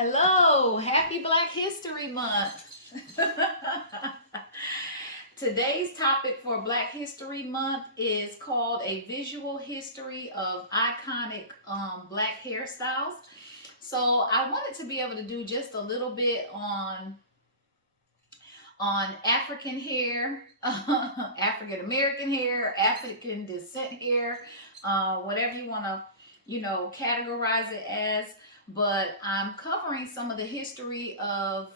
Hello, happy Black History Month. Today's topic for Black History Month is called A Visual History of Iconic Black Hairstyles. So I wanted to be able to do just a little bit on African hair, African American hair, African descent hair, whatever you want to, categorize it as. But I'm covering some of the history of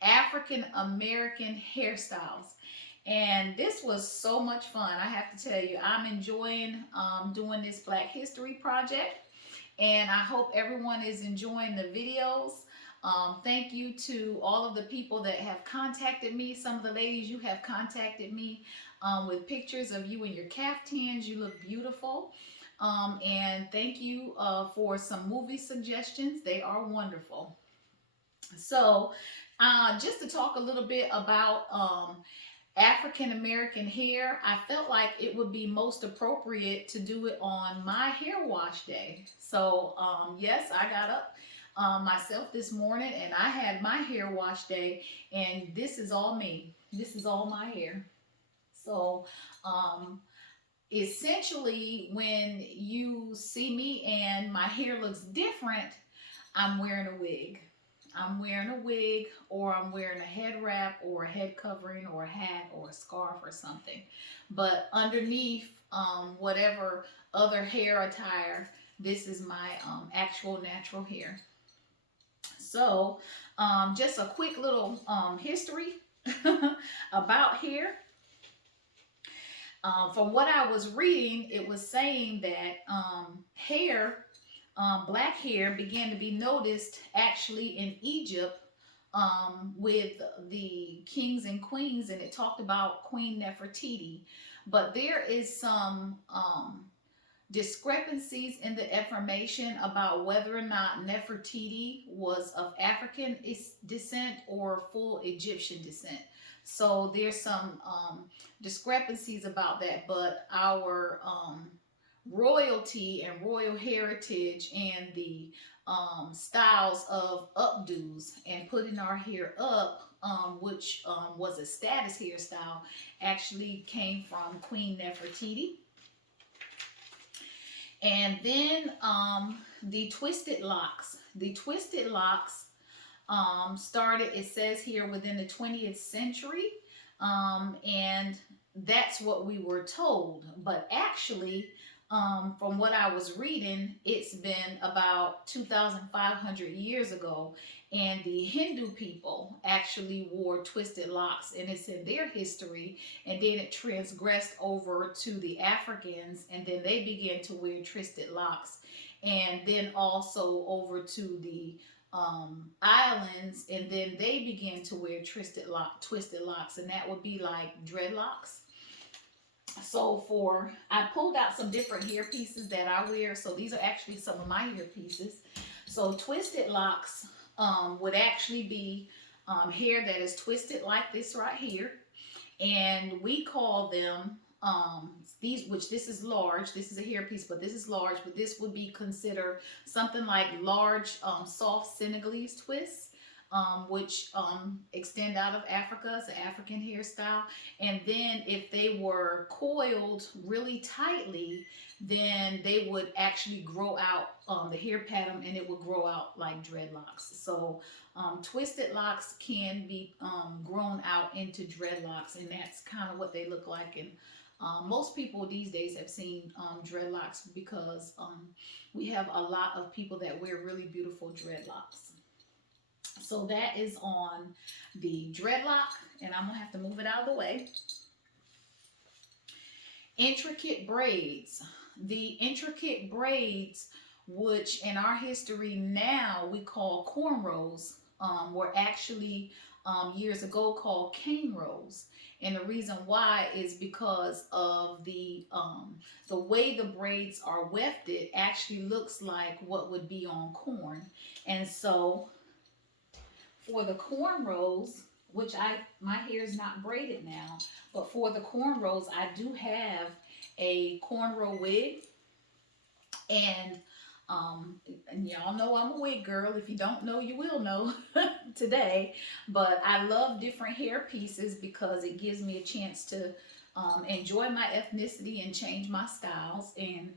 African American hairstyles. And this was so much fun. I have to tell you, I'm enjoying doing this Black History project. And I hope everyone is enjoying the videos. Thank you to all of the people that have contacted me. Some of the ladies, you have contacted me with pictures of you in your caftans. You look beautiful. And thank you for some movie suggestions. They are wonderful. So, just to talk a little bit about African American hair, I felt like it would be most appropriate to do it on my hair wash day. So, yes, I got up myself this morning and I had my hair wash day, and this is all me. This is all my hair. So, essentially, when you see me and my hair looks different, I'm wearing a wig. I'm wearing a wig, or I'm wearing a head wrap or a head covering or a hat or a scarf or something. But underneath whatever other hair attire, this is my actual natural hair. So just a quick little history about hair. From what I was reading, it was saying that black hair began to be noticed actually in Egypt with the kings and queens, and it talked about Queen Nefertiti. But there is some discrepancies in the information about whether or not Nefertiti was of African descent or full Egyptian descent. So there's some discrepancies about that, but our royalty and royal heritage and the styles of updos and putting our hair up, which was a status hairstyle, actually came from Queen Nefertiti. And then the twisted locks. The twisted locks started, it says here, within the 20th century. And that's what we were told. But actually, from what I was reading, it's been about 2,500 years ago. And the Hindu people actually wore twisted locks, and it's in their history. And then it transgressed over to the Africans, and then they began to wear twisted locks. And then also over to the islands, and then they began to wear twisted locks, and that would be like dreadlocks. So I pulled out some different hair pieces that I wear. So these are actually some of my hair pieces. So twisted locks would actually be hair that is twisted like this right here. And we call them these, which this is large. This is a hair piece, but this is large. But this would be considered something like large, soft Senegalese twists. Which extend out of Africa. It's an African hairstyle. And then if they were coiled really tightly, then they would actually grow out the hair pattern, and it would grow out like dreadlocks. So twisted locks can be grown out into dreadlocks, and that's kind of what they look like. And most people these days have seen dreadlocks because we have a lot of people that wear really beautiful dreadlocks. So that is on the dreadlock, and I'm going to have to move it out of the way. Intricate braids. The intricate braids, which in our history now we call cornrows, were actually years ago called cane rows. And the reason why is because of the way the braids are wefted actually looks like what would be on corn. And so for the cornrows, which my hair is not braided now, but for the cornrows, I do have a cornrow wig, and And y'all know I'm a wig girl. If you don't know, you will know today. But I love different hair pieces because it gives me a chance to enjoy my ethnicity and change my styles. And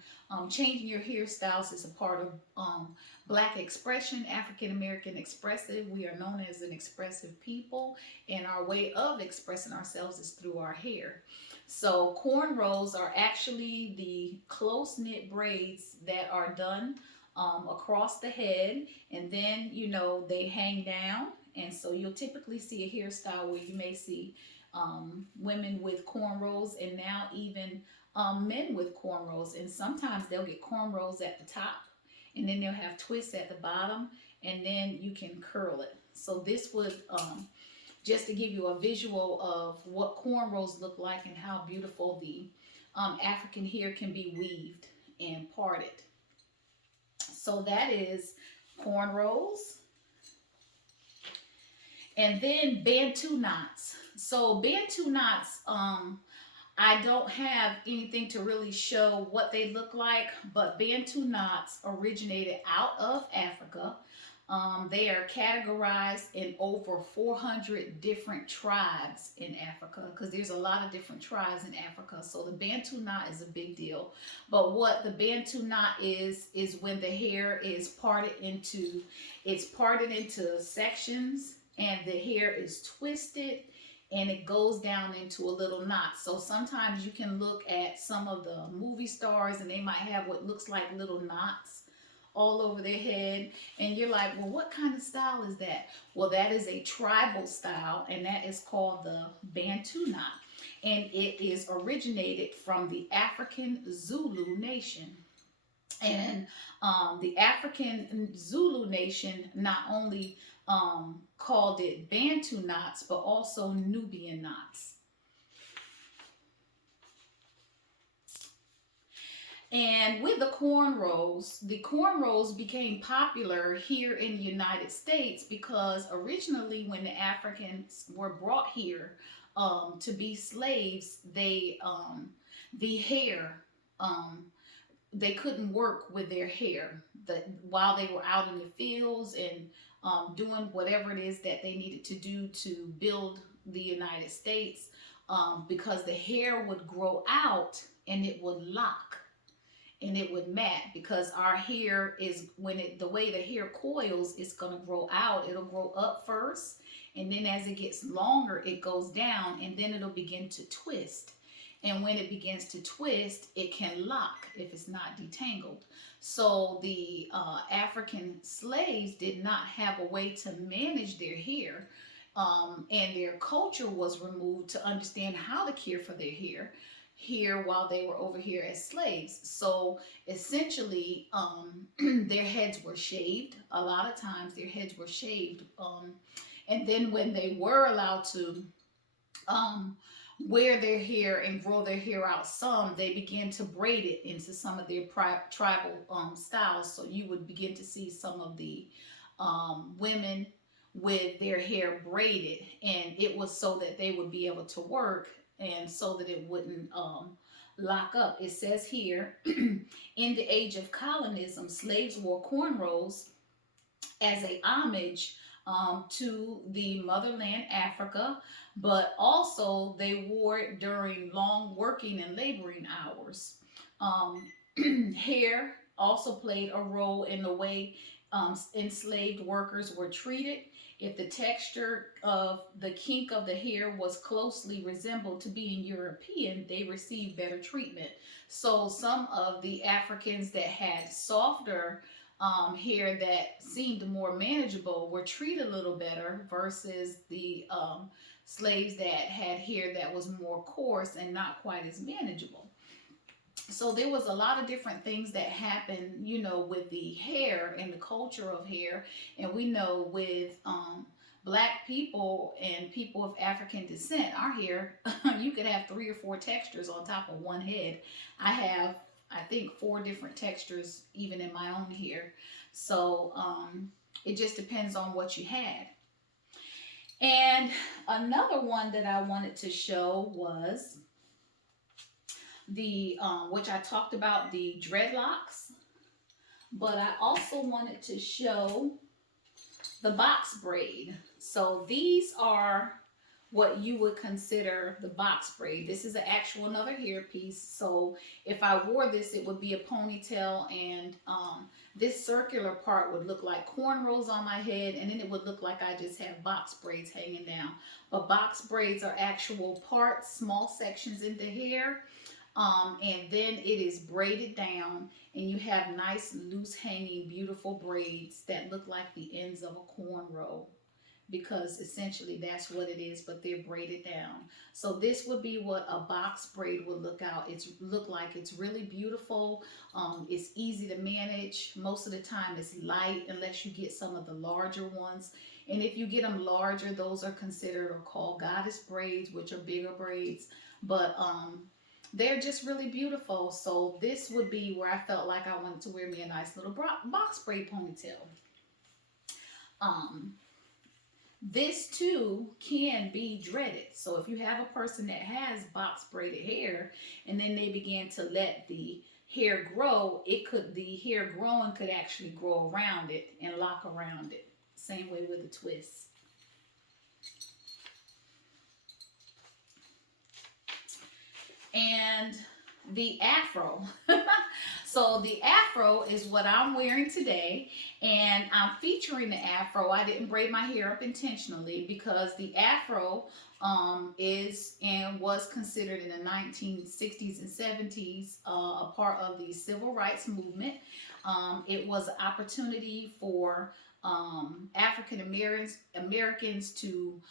changing your hairstyles is a part of Black expression, African American expressive. We are known as an expressive people, and our way of expressing ourselves is through our hair. So cornrows are actually the close knit braids that are done across the head, and then they hang down. And so you'll typically see a hairstyle where you may see women with cornrows, and now even men with cornrows. And sometimes they'll get cornrows at the top, and then they'll have twists at the bottom, and then you can curl it. So this would just to give you a visual of what cornrows look like and how beautiful the African hair can be weaved and parted. So that is cornrows. And then Bantu knots. So Bantu knots, I don't have anything to really show what they look like, but Bantu knots originated out of Africa. They are categorized in over 400 different tribes in Africa, because there's a lot of different tribes in Africa. So the Bantu knot is a big deal. But what the Bantu knot is when the hair is parted into sections, and the hair is twisted and it goes down into a little knot. So sometimes you can look at some of the movie stars and they might have what looks like little knots all over their head, and you're like, well, what kind of style is that? Well, that is a tribal style, and that is called the Bantu knot, and it is originated from the African Zulu nation. And the African Zulu nation not only called it Bantu knots, but also Nubian knots. And with the cornrows became popular here in the United States because originally, when the Africans were brought here to be slaves, the hair, um, they couldn't work with their hair. While they were out in the fields and doing whatever it is that they needed to do to build the United States, because the hair would grow out and it would lock and it would mat, because our hair is, the way the hair coils, it's going to grow out. It'll grow up first, and then as it gets longer it goes down, and then it'll begin to twist. And when it begins to twist, it can lock if it's not detangled. So the African slaves did not have a way to manage their hair, and their culture was removed to understand how to care for their hair here while they were over here as slaves. So essentially, their heads were shaved. A lot of times their heads were shaved. And then when they were allowed to wear their hair and grow their hair out some, they began to braid it into some of their tribal styles. So you would begin to see some of the women with their hair braided, and it was so that they would be able to work and so that it wouldn't lock up. It says here, in the age of colonism, slaves wore cornrows as a homage to the motherland Africa, but also they wore it during long working and laboring hours. Hair also played a role in the way enslaved workers were treated. If the texture of the kink of the hair was closely resembled to being European, they received better treatment. So some of the Africans that had softer hair that seemed more manageable were treated a little better versus the slaves that had hair that was more coarse and not quite as manageable. So there was a lot of different things that happened, with the hair and the culture of hair. And we know with Black people and people of African descent, our hair, you could have 3 or 4 textures on top of one head. I have, I think, 4 different textures even in my own hair. So it just depends on what you had. And another one that I wanted to show was the which I talked about, the dreadlocks. But I also wanted to show the box braid. So these are what you would consider the box braid. This is an actual another hairpiece. So if I wore this, it would be a ponytail, and this circular part would look like cornrows on my head, and then it would look like I just have box braids hanging down. But box braids are actual parts, small sections in the hair, and then it is braided down, and you have nice loose hanging beautiful braids that look like the ends of a cornrow, because essentially that's what it is, but they're braided down. So this would be what a box braid would look like. It's really beautiful. It's easy to manage. Most of the time it's light unless you get some of the larger ones. And if you get them larger, those are considered or called goddess braids, which are bigger braids. But they're just really beautiful. So this would be where I felt like I wanted to wear me a nice little box braid ponytail. This too can be dreaded. So if you have a person that has box braided hair and then they begin to let the hair grow, the hair growing could actually grow around it and lock around it. Same way with a twist. And the afro. So the afro is what I'm wearing today, and I'm featuring the afro. I didn't braid my hair up intentionally because the afro is and was considered in the 1960s and 70s a part of the civil rights movement. It was an opportunity for African Americans to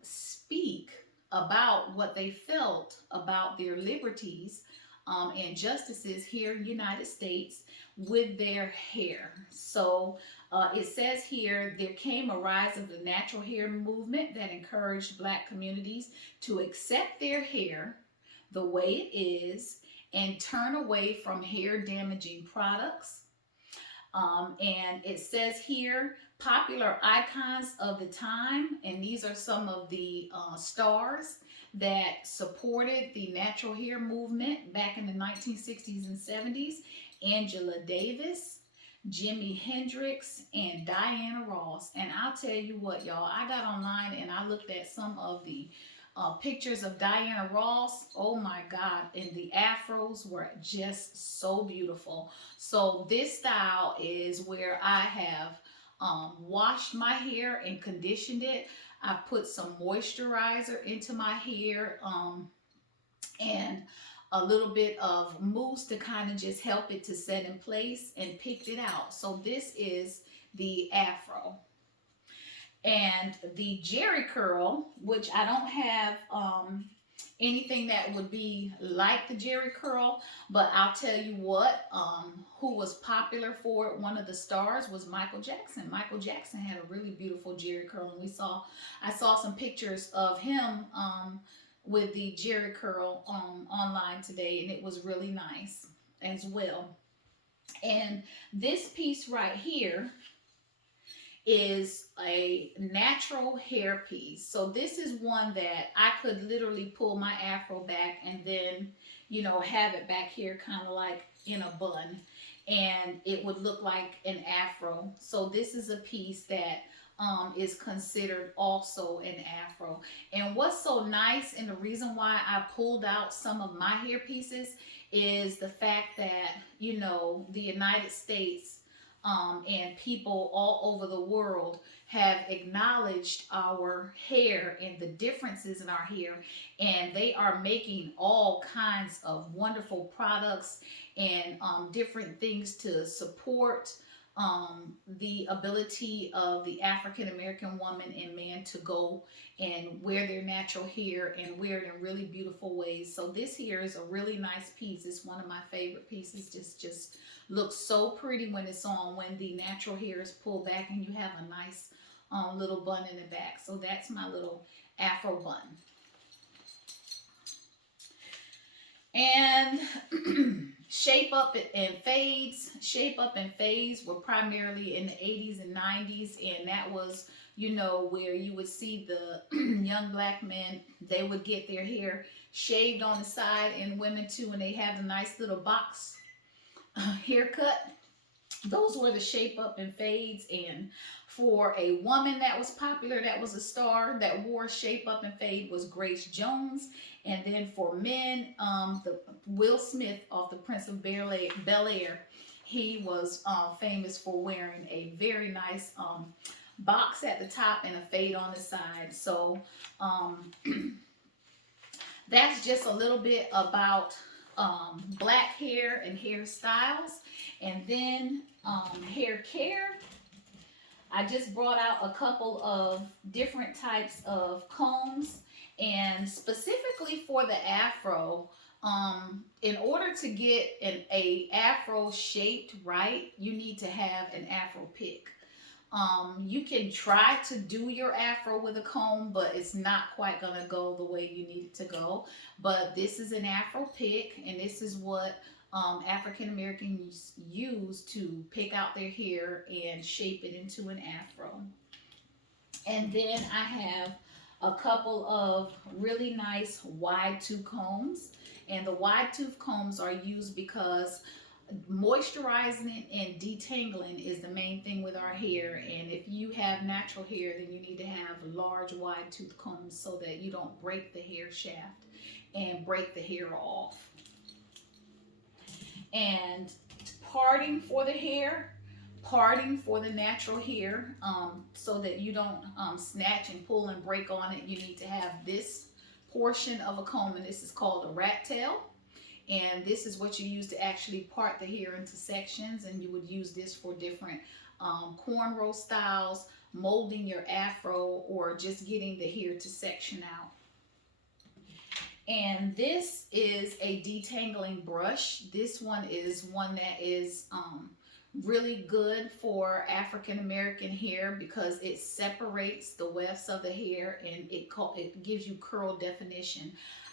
speak about what they felt about their liberties and justices here in the United States with their hair. So it says here, there came a rise of the natural hair movement that encouraged Black communities to accept their hair the way it is and turn away from hair damaging products. And it says here, popular icons of the time, and these are some of the stars that supported the natural hair movement back in the 1960s and 70s. Angela Davis, Jimi Hendrix, and Diana Ross. And I'll tell you what, y'all, I got online and I looked at some of the pictures of Diana Ross. Oh my God. And the afros were just so beautiful. So this style is where I have washed my hair and conditioned it. I put some moisturizer into my hair and a little bit of mousse to kind of just help it to set in place, and picked it out. So this is the afro. And the Jerry curl, which I don't have anything that would be like the Jerry curl, but I'll tell you what, who was popular for it, one of the stars was Michael Jackson. Michael Jackson had a really beautiful Jerry curl, and I saw some pictures of him with the Jerry curl online today, and it was really nice as well. And this piece right here is a natural hair piece. So this is one that I could literally pull my afro back and then, have it back here kind of like in a bun, and it would look like an afro. So this is a piece that is considered also an afro. And what's so nice, and the reason why I pulled out some of my hair pieces, is the fact that, the United States and people all over the world have acknowledged our hair and the differences in our hair, and they are making all kinds of wonderful products and different things to support the ability of the African American woman and man to go and wear their natural hair and wear it in really beautiful ways. So this here is a really nice piece. It's one of my favorite pieces. Just looks so pretty when it's on, when the natural hair is pulled back and you have a nice little bun in the back. So that's my little afro bun. And shape up and fades. Shape up and fades were primarily in the 80s and 90s, and that was, where you would see the young Black men, they would get their hair shaved on the side, and women too, and they have a nice little box haircut. Those were the shape up and fades. And for a woman that was popular, that was a star that wore shape up and fade, was Grace Jones. And then for men, the Will Smith off the Prince of Bel Air, he was famous for wearing a very nice box at the top and a fade on the side. So um, that's just a little bit about black hair and hairstyles. And then hair care. I just brought out a couple of different types of combs, and specifically for the afro. In order to get a afro shaped right, you need to have an afro pick. You can try to do your afro with a comb, but it's not quite gonna go the way you need it to go. But this is an afro pick, and this is what African Americans use to pick out their hair and shape it into an afro. And then I have a couple of really nice wide tooth combs. And the wide tooth combs are used because moisturizing and detangling is the main thing with our hair. And if you have natural hair, then you need to have large wide tooth combs so that you don't break the hair shaft and break the hair off. And parting for the hair, parting for the natural hair, so that you don't snatch and pull and break on it, you need to have this portion of a comb, and this is called a rat tail. And this is what you use to actually part the hair into sections, and you would use this for different cornrow styles, molding your afro, or just getting the hair to section out. And this is a detangling brush. This one is one that is really good for African American hair because it separates the wefts of the hair, and it gives you curl definition.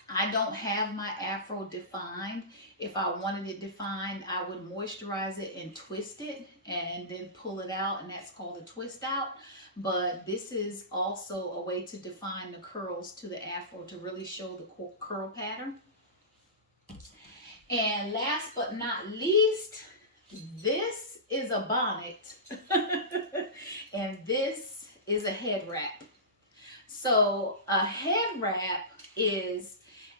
I don't have my afro defined. If I wanted it defined, I would moisturize it and twist it and then pull it out, and that's called a twist out. But this is also a way to define the curls to the afro to really show the curl pattern. And last but not least, this is a bonnet and this is a head wrap. So a head wrap is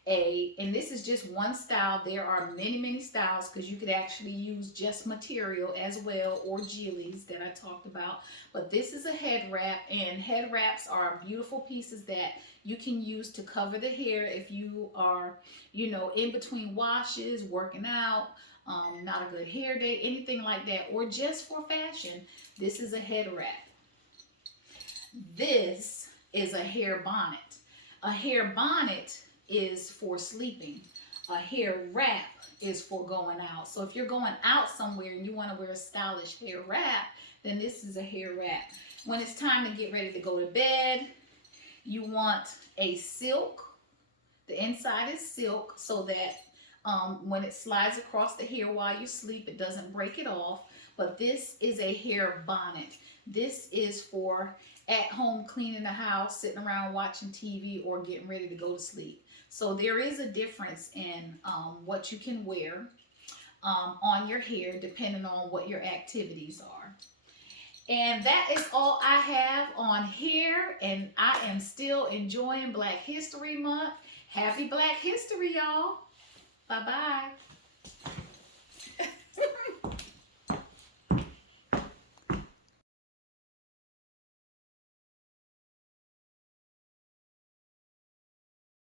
and this is just one style. There are many styles because you could actually use just material as well, or gillies that I talked about. But this is a head wrap, and head wraps are beautiful pieces that you can use to cover the hair if you are, in between washes, working out, not a good hair day, anything like that, or just for fashion. This is a head wrap. This is a hair bonnet. A hair bonnet is for sleeping. A hair wrap is for going out. So if you're going out somewhere and you want to wear a stylish hair wrap, then this is a hair wrap. When it's time to get ready to go to bed, you want a silk. The inside is silk so that when it slides across the hair while you sleep, it doesn't break it off. But this is a hair bonnet. This is for at home cleaning the house, sitting around watching TV, or getting ready to go to sleep. So there is a difference in what you can wear on your hair depending on what your activities are. And that is all I have on hair, and I am still enjoying Black History Month. Happy Black History, y'all. Bye-bye.